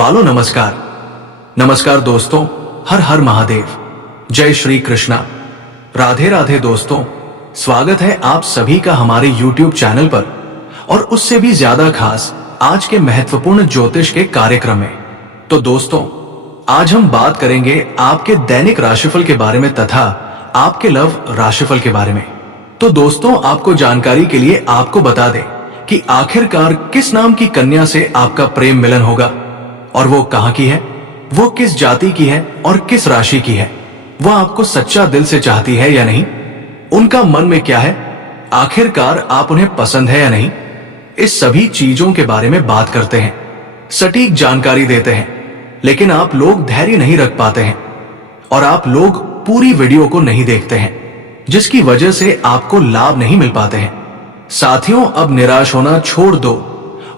वालो नमस्कार। नमस्कार दोस्तों, हर हर महादेव, जय श्री कृष्णा, राधे राधे। दोस्तों, स्वागत है आप सभी का हमारे YouTube चैनल पर और उससे भी ज्यादा खास आज के महत्वपूर्ण ज्योतिष के कार्यक्रम में। तो दोस्तों, आज हम बात करेंगे आपके दैनिक राशिफल के बारे में तथा आपके लव राशिफल के बारे में। तो दोस्तों, आपको जानकारी के लिए आपको बता दें कि आखिरकार किस नाम की कन्या से आपका प्रेम मिलन होगा और वो कहां की है, वो किस जाति की है और किस राशि की है, वह आपको सच्चा दिल से चाहती है या नहीं, उनका मन में क्या है, आखिरकार आप उन्हें पसंद है या नहीं, इस सभी चीजों के बारे में बात करते हैं, सटीक जानकारी देते हैं। लेकिन आप लोग धैर्य नहीं रख पाते हैं और आप लोग पूरी वीडियो को नहीं देखते हैं, जिसकी वजह से आपको लाभ नहीं मिल पाते हैं। साथियों, अब निराश होना छोड़ दो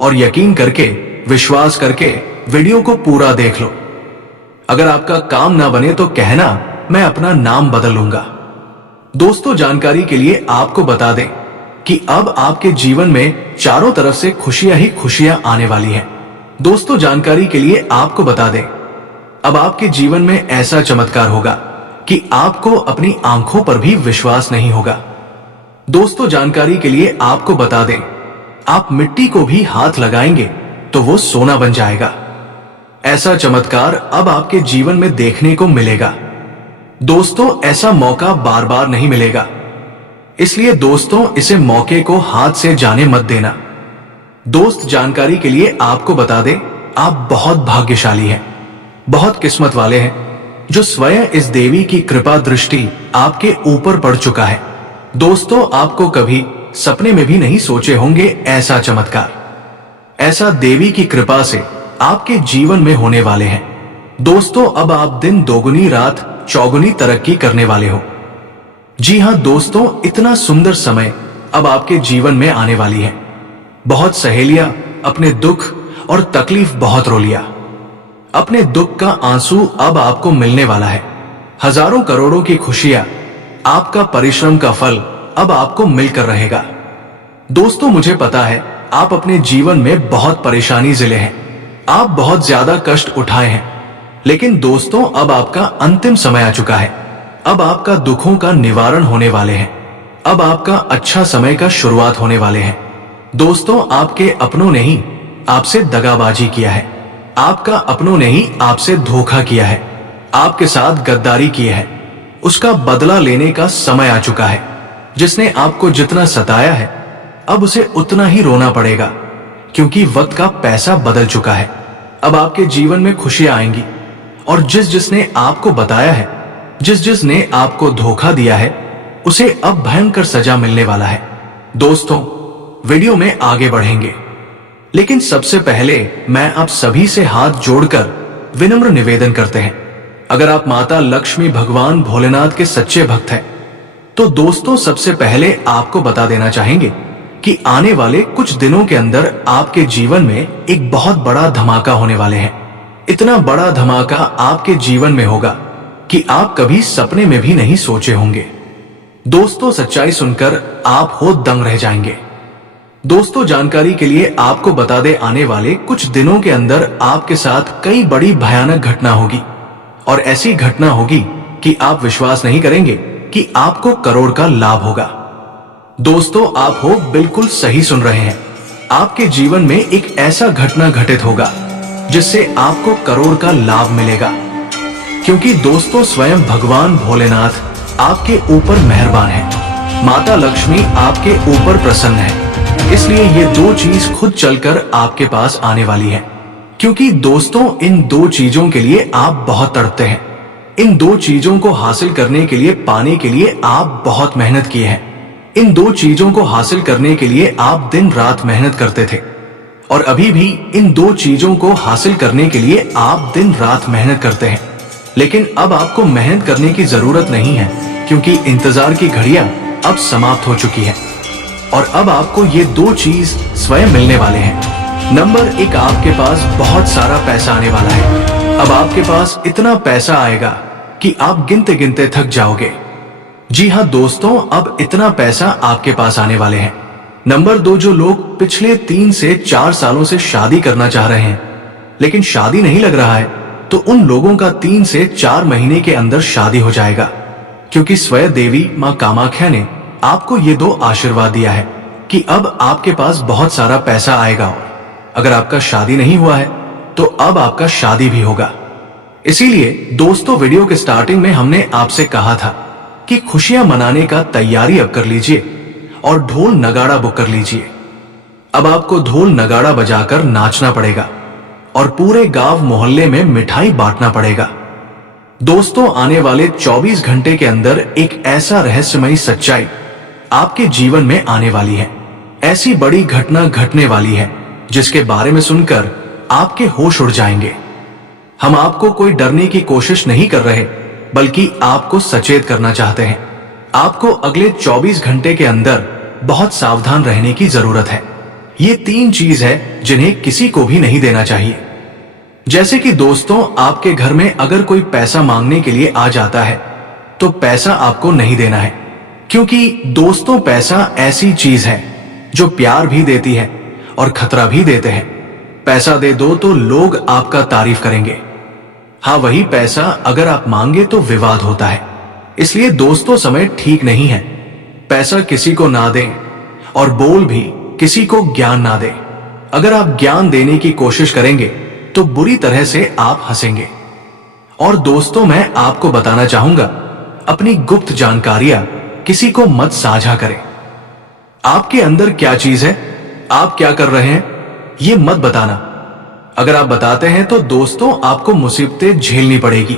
और यकीन करके, विश्वास करके वीडियो को पूरा देख लो। अगर आपका काम ना बने तो कहना, मैं अपना नाम बदल लूंगा। दोस्तों, जानकारी के लिए आपको बता दें कि अब आपके जीवन में चारों तरफ से खुशियां ही खुशियां आने वाली हैं। दोस्तों, जानकारी के लिए आपको बता दें, अब आपके जीवन में ऐसा चमत्कार होगा कि आपको अपनी आंखों पर भी विश्वास नहीं होगा। दोस्तों, जानकारी के लिए आपको बता दें, आप मिट्टी को भी हाथ लगाएंगे तो वो सोना बन जाएगा। ऐसा चमत्कार अब आपके जीवन में देखने को मिलेगा। दोस्तों, ऐसा मौका बार बार नहीं मिलेगा, इसलिए दोस्तों, इसे मौके को हाथ से जाने मत देना। दोस्त, जानकारी के लिए आपको बता दें, आप बहुत भाग्यशाली हैं, बहुत किस्मत वाले हैं, जो स्वयं इस देवी की कृपा दृष्टि आपके ऊपर पड़ चुका है। दोस्तों, आपको कभी सपने में भी नहीं सोचे होंगे ऐसा चमत्कार, ऐसा देवी की कृपा से आपके जीवन में होने वाले हैं। दोस्तों, अब आप दिन दोगुनी रात चौगुनी तरक्की करने वाले हो। जी हां दोस्तों, इतना सुंदर समय अब आपके जीवन में आने वाली है। बहुत सहेलियां अपने दुख और तकलीफ बहुत रो लिया, अपने दुख का आंसू अब आपको मिलने वाला है। हजारों करोड़ों की खुशियां, आपका परिश्रम का फल अब आपको मिलकर रहेगा। दोस्तों, मुझे पता है आप अपने जीवन में बहुत परेशानी जिले हैं, आप बहुत ज्यादा कष्ट उठाए हैं, लेकिन दोस्तों, अब आपका अंतिम समय आ चुका है। अब आपका दुखों का निवारण होने वाले हैं, अब आपका अच्छा समय का शुरुआत होने वाले हैं। दोस्तों, आपके अपनों ने ही आपसे दगाबाजी किया है, आपका अपनों ने ही आपसे धोखा किया है, आपके साथ गद्दारी की है, उसका बदला लेने का समय आ चुका है। जिसने आपको जितना सताया है, अब उसे उतना ही रोना पड़ेगा, क्योंकि वक्त का पैसा बदल चुका है। अब आपके जीवन में खुशियां आएंगी और जिसने आपको बताया है, जिसने आपको धोखा दिया है, उसे अब भयंकर सजा मिलने वाला है। दोस्तों, वीडियो में आगे बढ़ेंगे, लेकिन सबसे पहले मैं आप सभी से हाथ जोड़कर विनम्र निवेदन करते हैं, अगर आप माता लक्ष्मी भगवान भोलेनाथ के सच्चे भक्त हैं, तो दोस्तों, सबसे पहले आपको बता देना चाहेंगे कि आने वाले कुछ दिनों के अंदर आपके जीवन में एक बहुत बड़ा धमाका होने वाले हैं। इतना बड़ा धमाका आपके जीवन में होगा कि आप कभी सपने में भी नहीं सोचे होंगे। दोस्तों, सच्चाई सुनकर आप हो दंग रह जाएंगे। दोस्तों, जानकारी के लिए आपको बता दे, आने वाले कुछ दिनों के अंदर आपके साथ कई बड़ी भयानक घटना होगी और ऐसी घटना होगी कि आप विश्वास नहीं करेंगे कि आपको करोड़ का लाभ होगा। दोस्तों, आप हो बिल्कुल सही सुन रहे हैं, आपके जीवन में एक ऐसा घटना घटित होगा जिससे आपको करोड़ का लाभ मिलेगा, क्योंकि दोस्तों, स्वयं भगवान भोलेनाथ आपके ऊपर मेहरबान है, माता लक्ष्मी आपके ऊपर प्रसन्न है, इसलिए ये दो चीज खुद चलकर आपके पास आने वाली है। क्योंकि दोस्तों, इन दो चीजों के लिए आप बहुत तड़पते हैं, इन दो चीजों को हासिल करने के लिए, पाने के लिए आप बहुत मेहनत किए हैं, इन दो चीजों को हासिल करने के लिए आप दिन रात मेहनत करते थे और अभी भी इन दो चीजों को हासिल करने के लिए आप दिन रात मेहनत करते हैं। लेकिन अब आपको मेहनत करने की जरूरत नहीं है, क्योंकि इंतजार की घड़ियां अब समाप्त हो चुकी है और अब आपको ये दो चीज स्वयं मिलने वाले हैं। नंबर एक, आपके पास बहुत सारा पैसा आने वाला है। अब आपके पास इतना पैसा आएगा कि आप गिनते गिनते थक जाओगे। जी हाँ दोस्तों, अब इतना पैसा आपके पास आने वाले हैं। नंबर दो, जो लोग पिछले 3 से 4 सालों से शादी करना चाह रहे हैं, लेकिन शादी नहीं लग रहा है, तो उन लोगों का 3 से 4 महीने के अंदर शादी हो जाएगा, क्योंकि स्वयं देवी मां कामाख्या ने आपको ये 2 आशीर्वाद दिया है कि अब आपके पास बहुत सारा पैसा आएगा। और अगर आपका शादी नहीं हुआ है तो अब आपका शादी भी होगा। इसीलिए दोस्तों, वीडियो के स्टार्टिंग में हमने आपसे कहा था कि खुशियां मनाने का तैयारी अब कर लीजिए और ढोल नगाड़ा बुक कर लीजिए। अब आपको ढोल नगाड़ा बजाकर नाचना पड़ेगा और पूरे गांव मोहल्ले में मिठाई बांटना पड़ेगा। दोस्तों, आने वाले 24 घंटे के अंदर एक ऐसा रहस्यमयी सच्चाई आपके जीवन में आने वाली है। ऐसी बड़ी घटना घटने वाली है जिसके बारे में सुनकर आपके होश उड़ जाएंगे। हम आपको कोई डरने की कोशिश नहीं कर रहे, बल्कि आपको सचेत करना चाहते हैं। आपको अगले 24 घंटे के अंदर बहुत सावधान रहने की जरूरत है। ये 3 चीज है जिन्हें किसी को भी नहीं देना चाहिए। जैसे कि दोस्तों, आपके घर में अगर कोई पैसा मांगने के लिए आ जाता है तो पैसा आपको नहीं देना है, क्योंकि दोस्तों, पैसा ऐसी चीज है जो प्यार भी देती है और खतरा भी देते हैं। पैसा दे दो तो लोग आपका तारीफ करेंगे। हाँ, वही पैसा अगर आप मांगे तो विवाद होता है। इसलिए दोस्तों, समय ठीक नहीं है। पैसा किसी को ना दें और बोल भी किसी को ज्ञान ना दें। अगर आप ज्ञान देने की कोशिश करेंगे तो बुरी तरह से आप हंसेंगे। और दोस्तों, मैं आपको बताना चाहूंगा, अपनी गुप्त जानकारियां किसी को मत साझा करें। आपके अंदर क्या चीज है, आप क्या कर रहे हैं, ये मत बताना। अगर आप बताते हैं तो दोस्तों, आपको मुसीबतें झेलनी पड़ेगी।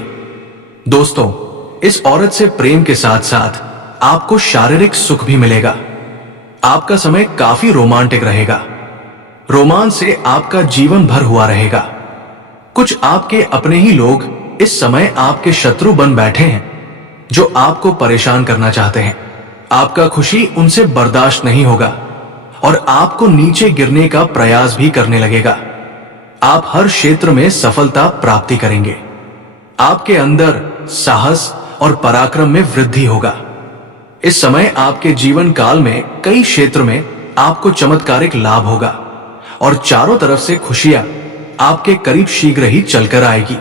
दोस्तों, इस औरत से प्रेम के साथ साथ आपको शारीरिक सुख भी मिलेगा। आपका समय काफी रोमांटिक रहेगा। रोमांच से आपका जीवन भर हुआ रहेगा। कुछ आपके अपने ही लोग इस समय आपके शत्रु बन बैठे हैं, जो आपको परेशान करना चाहते हैं। आपका खुशी उनसे बर्दाश्त नहीं होगा और आपको नीचे गिरने का प्रयास भी करने लगेगा। आप हर क्षेत्र में सफलता प्राप्ति करेंगे। आपके अंदर साहस और पराक्रम में वृद्धि होगा। इस समय आपके जीवन काल में कई क्षेत्र में आपको चमत्कारिक लाभ होगा और चारों तरफ से खुशियां आपके करीब शीघ्र ही चलकर आएगी।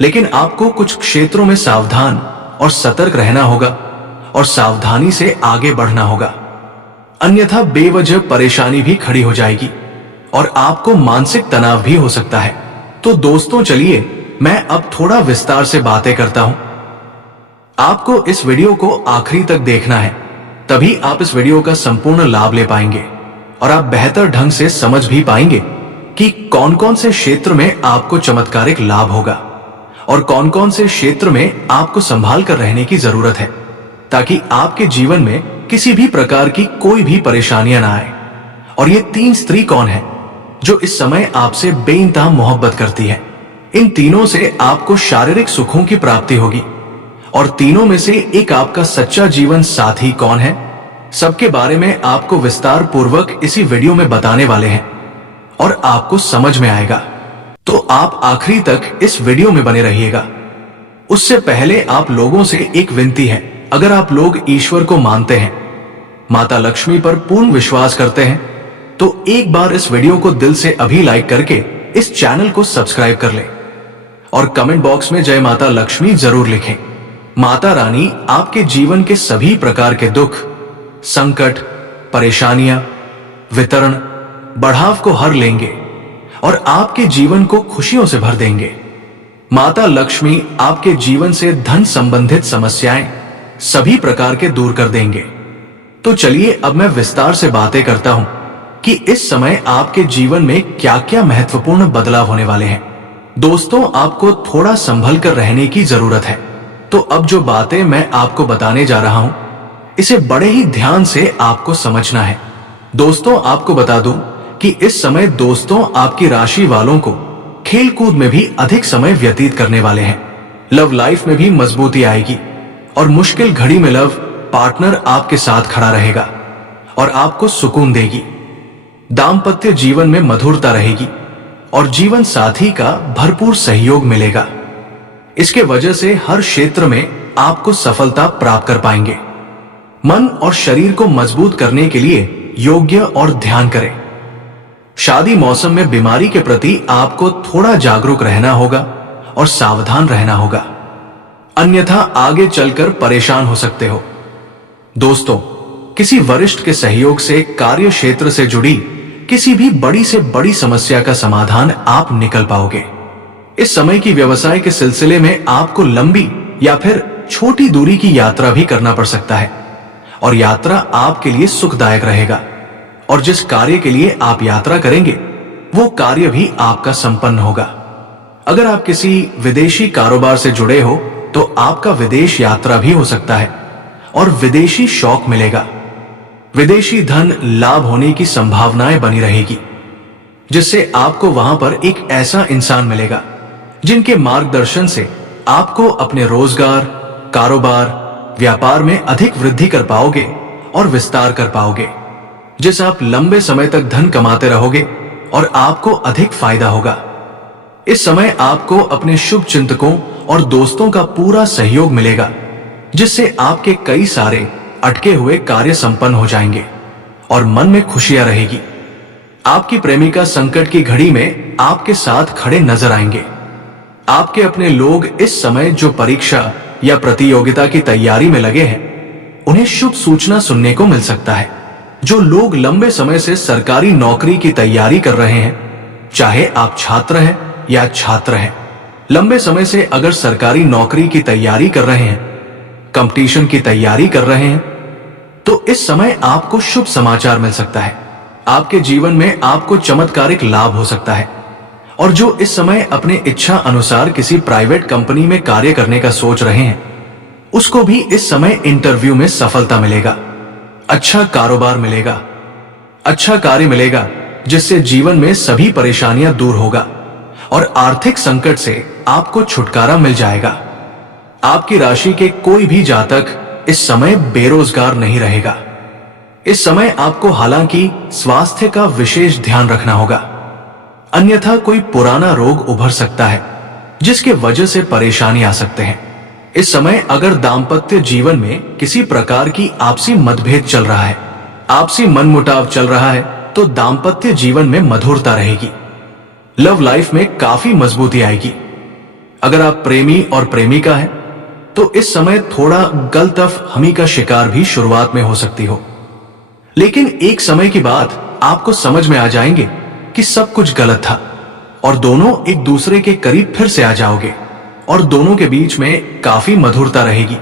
लेकिन आपको कुछ क्षेत्रों में सावधान और सतर्क रहना होगा और सावधानी से आगे बढ़ना होगा, अन्यथा बेवजह परेशानी भी खड़ी हो जाएगी और आपको मानसिक तनाव भी हो सकता है। तो दोस्तों, चलिए मैं अब थोड़ा विस्तार से बातें करता हूं। आपको इस वीडियो को आखिरी तक देखना है, तभी आप इस वीडियो का संपूर्ण लाभ ले पाएंगे और आप बेहतर ढंग से समझ भी पाएंगे कि कौन कौन से क्षेत्र में आपको चमत्कारिक लाभ होगा और कौन कौन से क्षेत्र में आपको संभाल कर रहने की जरूरत है, ताकि आपके जीवन में किसी भी प्रकार की कोई भी परेशानियां ना आए। और ये 3 स्त्री कौन है जो इस समय आपसे बेइंतहा मोहब्बत करती है? इन तीनों से आपको शारीरिक सुखों की प्राप्ति होगी। और तीनों में से एक आपका सच्चा जीवन साथी कौन है, सबके बारे में आपको विस्तार पूर्वक इसी वीडियो में बताने वाले हैं और आपको समझ में आएगा। तो आप आखिरी तक इस वीडियो में बने रहिएगा। उससे पहले आप लोगों से एक विनती है, अगर आप लोग ईश्वर को मानते हैं, माता लक्ष्मी पर पूर्ण विश्वास करते हैं, तो एक बार इस वीडियो को दिल से अभी लाइक करके इस चैनल को सब्सक्राइब कर लें और कमेंट बॉक्स में जय माता लक्ष्मी जरूर लिखें। माता रानी आपके जीवन के सभी प्रकार के दुख, संकट, परेशानियां, वितरण, बढ़ाव को हर लेंगे और आपके जीवन को खुशियों से भर देंगे। माता लक्ष्मी आपके जीवन से धन संबंधित समस्याएं सभी प्रकार के दूर कर देंगे। तो चलिए अब मैं विस्तार से बातें करता हूं कि इस समय आपके जीवन में क्या क्या महत्वपूर्ण बदलाव होने वाले हैं। दोस्तों, आपको थोड़ा संभल कर रहने की जरूरत है। तो अब जो बातें मैं आपको बताने जा रहा हूं, इसे बड़े ही ध्यान से आपको समझना है। दोस्तों, आपको बता दूं कि इस समय दोस्तों आपकी राशि वालों को खेल कूद में भी अधिक समय व्यतीत करने वाले हैं। लव लाइफ में भी मजबूती आएगी और मुश्किल घड़ी में लव पार्टनर आपके साथ खड़ा रहेगा और आपको सुकून देगी। दाम्पत्य जीवन में मधुरता रहेगी और जीवन साथी का भरपूर सहयोग मिलेगा। इसके वजह से हर क्षेत्र में आपको सफलता प्राप्त कर पाएंगे। मन और शरीर को मजबूत करने के लिए योग्य और ध्यान करें। शादी मौसम में बीमारी के प्रति आपको थोड़ा जागरूक रहना होगा और सावधान रहना होगा, अन्यथा आगे चलकर परेशान हो सकते हो। दोस्तों, किसी वरिष्ठ के सहयोग से कार्य क्षेत्र से जुड़ी किसी भी बड़ी से बड़ी समस्या का समाधान आप निकल पाओगे। इस समय की व्यवसाय के सिलसिले में आपको लंबी या फिर छोटी दूरी की यात्रा भी करना पड़ सकता है और यात्रा आपके लिए सुखदायक रहेगा। और जिस कार्य के लिए आप यात्रा करेंगे वो कार्य भी आपका संपन्न होगा। अगर आप किसी विदेशी कारोबार से जुड़े हो तो आपका विदेश यात्रा भी हो सकता है और विदेशी शौक मिलेगा। विदेशी धन लाभ होने की संभावनाएं बनी रहेगी, जिससे आपको वहां पर एक ऐसा इंसान मिलेगा जिनके मार्गदर्शन से आपको अपने रोजगार, कारोबार, व्यापार में अधिक वृद्धि कर पाओगे और विस्तार कर पाओगे, जिस आप लंबे समय तक धन कमाते रहोगे और आपको अधिक फायदा होगा। इस समय आपको अपने शुभ चिंतकों और दोस्तों का पूरा सहयोग मिलेगा, जिससे आपके कई सारे अटके हुए कार्य संपन्न हो जाएंगे और मन में खुशियां रहेगी। आपकी प्रेमिका संकट की घड़ी में आपके साथ खड़े नजर आएंगे। आपके अपने लोग इस समय जो परीक्षा या प्रतियोगिता की तैयारी में लगे हैं, उन्हें शुभ सूचना सुनने को मिल सकता है। जो लोग लंबे समय से सरकारी नौकरी की तैयारी कर रहे हैं, चाहे आप छात्र हैं या छात्र हैं, लंबे समय से अगर सरकारी नौकरी की तैयारी कर रहे हैं, कंपटीशन की तैयारी कर रहे हैं, तो इस समय आपको शुभ समाचार मिल सकता है। आपके जीवन में आपको चमत्कारिक लाभ हो सकता है। और जो इस समय अपने इच्छा अनुसार किसी प्राइवेट कंपनी में कार्य करने का सोच रहे हैं, उसको भी इस समय इंटरव्यू में सफलता मिलेगा। अच्छा कारोबार मिलेगा, अच्छा कार्य मिलेगा, जिससे जीवन में सभी परेशानियां दूर होगा और आर्थिक संकट से आपको छुटकारा मिल जाएगा। आपकी राशि के कोई भी जातक इस समय बेरोजगार नहीं रहेगा। इस समय आपको हालांकि स्वास्थ्य का विशेष ध्यान रखना होगा, अन्यथा कोई पुराना रोग उभर सकता है जिसके वजह से परेशानी आ सकते हैं। इस समय अगर दाम्पत्य जीवन में किसी प्रकार की आपसी मतभेद चल रहा है, आपसी मनमुटाव चल रहा है, तो दाम्पत्य जीवन में मधुरता रहेगी। लव लाइफ में काफी मजबूती आएगी। अगर आप प्रेमी और प्रेमिका हैं, तो इस समय थोड़ा गलतफहमी का शिकार भी शुरुआत में हो सकती हो, लेकिन एक समय के बाद आपको समझ में आ जाएंगे कि सब कुछ गलत था और दोनों एक दूसरे के करीब फिर से आ जाओगे और दोनों के बीच में काफी मधुरता रहेगी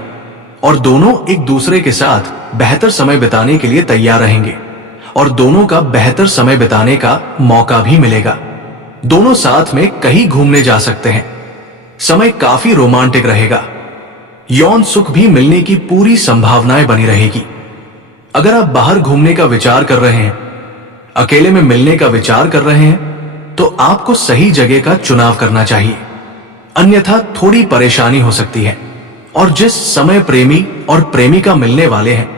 और दोनों एक दूसरे के साथ बेहतर समय बिताने के लिए तैयार रहेंगे और दोनों का बेहतर समय बिताने का मौका भी मिलेगा। दोनों साथ में कहीं घूमने जा सकते हैं। समय काफी रोमांटिक रहेगा। यौन सुख भी मिलने की पूरी संभावनाएं बनी रहेगी। अगर आप बाहर घूमने का विचार कर रहे हैं, अकेले में मिलने का विचार कर रहे हैं, तो आपको सही जगह का चुनाव करना चाहिए, अन्यथा थोड़ी परेशानी हो सकती है। और जिस समय प्रेमी और प्रेमिका मिलने वाले हैं,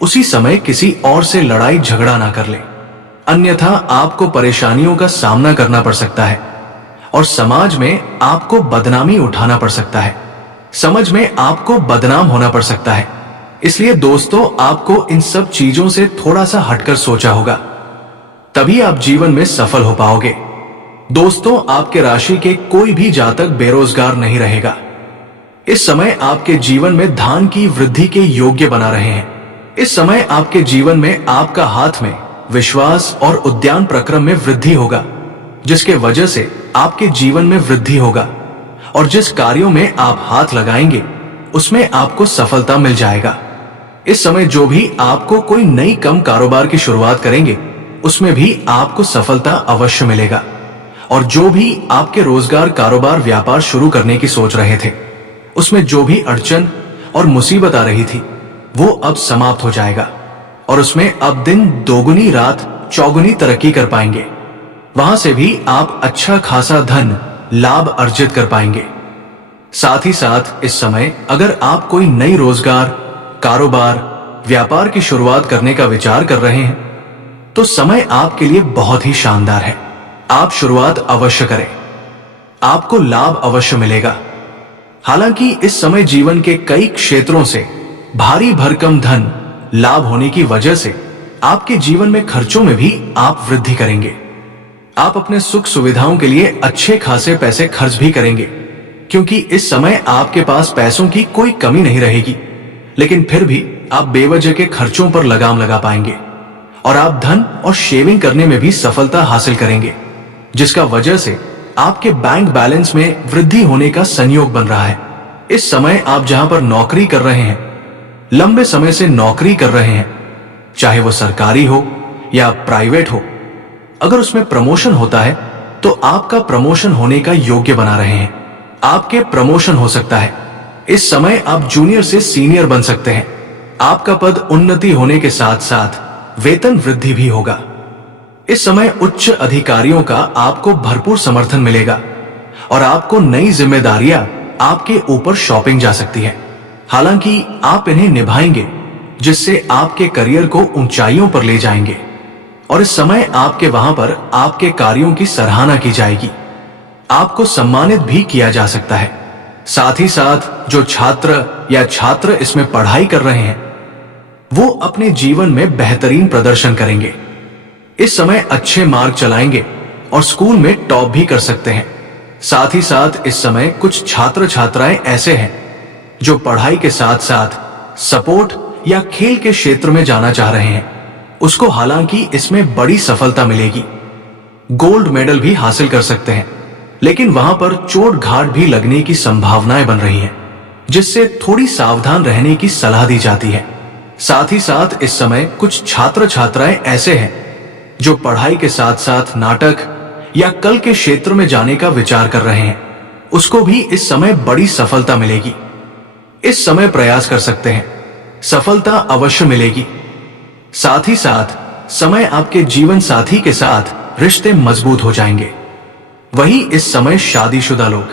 उसी समय किसी और से लड़ाई झगड़ा ना कर ले, अन्यथा आपको परेशानियों का सामना करना पड़ सकता है और समाज में आपको बदनामी उठाना पड़ सकता है, समझ में आपको बदनाम होना पड़ सकता है। इसलिए दोस्तों, आपको इन सब चीजों से थोड़ा सा हटकर सोचा होगा, तभी आप जीवन में सफल हो पाओगे। दोस्तों, आपके राशि के कोई भी जातक बेरोजगार नहीं रहेगा। इस समय आपके जीवन में धन की वृद्धि के योग्य बना रहे हैं। इस समय आपके जीवन में आपका हाथ में विश्वास और उद्यान प्रक्रम में वृद्धि होगा, जिसके वजह से आपके जीवन में वृद्धि होगा और जिस कार्यों में आप हाथ लगाएंगे उसमें आपको सफलता मिल जाएगा। इस समय जो भी आपको कोई नई कम कारोबार की शुरुआत करेंगे, उसमें भी आपको सफलता अवश्य मिलेगा और जो भी आपके रोजगार, कारोबार, व्यापार शुरू करने की सोच रहे थे, उसमें जो भी अड़चन और मुसीबत आ रही थी, वो अब समाप्त हो जाएगा और उसमें अब दिन दोगुनी रात चौगुनी तरक्की कर पाएंगे। वहां से भी आप अच्छा खासा धन लाभ अर्जित कर पाएंगे। साथ ही साथ इस समय अगर आप कोई नई रोजगार, कारोबार, व्यापार की शुरुआत करने का विचार कर रहे हैं, तो समय आपके लिए बहुत ही शानदार है। आप शुरुआत अवश्य करें, आपको लाभ अवश्य मिलेगा। हालांकि इस समय जीवन के कई क्षेत्रों से भारी भरकम धन लाभ होने की वजह से आपके जीवन में खर्चों में भी आप वृद्धि करेंगे। आप अपने सुख सुविधाओं के लिए अच्छे खासे पैसे खर्च भी करेंगे, क्योंकि इस समय आपके पास पैसों की कोई कमी नहीं रहेगी। लेकिन फिर भी आप बेवजह के खर्चों पर लगाम लगा पाएंगे और आप धन और शेविंग करने में भी सफलता हासिल करेंगे, जिसका वजह से आपके बैंक बैलेंस में वृद्धि होने का संयोग बन रहा है। इस समय आप जहां पर नौकरी कर रहे हैं, लंबे समय से नौकरी कर रहे हैं, चाहे वो सरकारी हो या प्राइवेट हो, अगर उसमें प्रमोशन होता है तो आपका प्रमोशन होने का योग्य बना रहे हैं। आपके प्रमोशन हो सकता है। इस समय आप जूनियर से सीनियर बन सकते हैं। आपका पद उन्नति होने के साथ साथ वेतन वृद्धि भी होगा। इस समय उच्च अधिकारियों का आपको भरपूर समर्थन मिलेगा और आपको नई जिम्मेदारियां आपके ऊपर शॉपिंग जा सकती है। हालांकि आप इन्हें निभाएंगे, जिससे आपके करियर को ऊंचाइयों पर ले जाएंगे और इस समय आपके वहां पर आपके कार्यों की सराहना की जाएगी। आपको सम्मानित भी किया जा सकता है। साथ ही साथ जो छात्र इसमें पढ़ाई कर रहे हैं, वो अपने जीवन में बेहतरीन प्रदर्शन करेंगे। इस समय अच्छे मार्क चलाएंगे और स्कूल में टॉप भी कर सकते हैं। साथ ही साथ इस समय कुछ छात्र छात्राएं ऐसे हैं जो पढ़ाई के साथ साथ सपोर्ट या खेल के क्षेत्र में जाना चाह रहे हैं। उसको हालांकि इसमें बड़ी सफलता मिलेगी, गोल्ड मेडल भी हासिल कर सकते हैं, लेकिन वहां पर चोट घाट भी लगने की संभावनाएं बन रही हैं, जिससे थोड़ी सावधान रहने की सलाह दी जाती है। साथ ही साथ इस समय कुछ छात्र छात्राएं ऐसे हैं जो पढ़ाई के साथ साथ नाटक या कल के क्षेत्र में जाने का विचार कर रहे हैं। उसको भी इस समय बड़ी सफलता मिलेगी। इस समय प्रयास कर सकते हैं, सफलता अवश्य मिलेगी। साथ ही साथ समय आपके जीवन साथी के साथ रिश्ते मजबूत हो जाएंगे। वही इस समय शादीशुदा लोग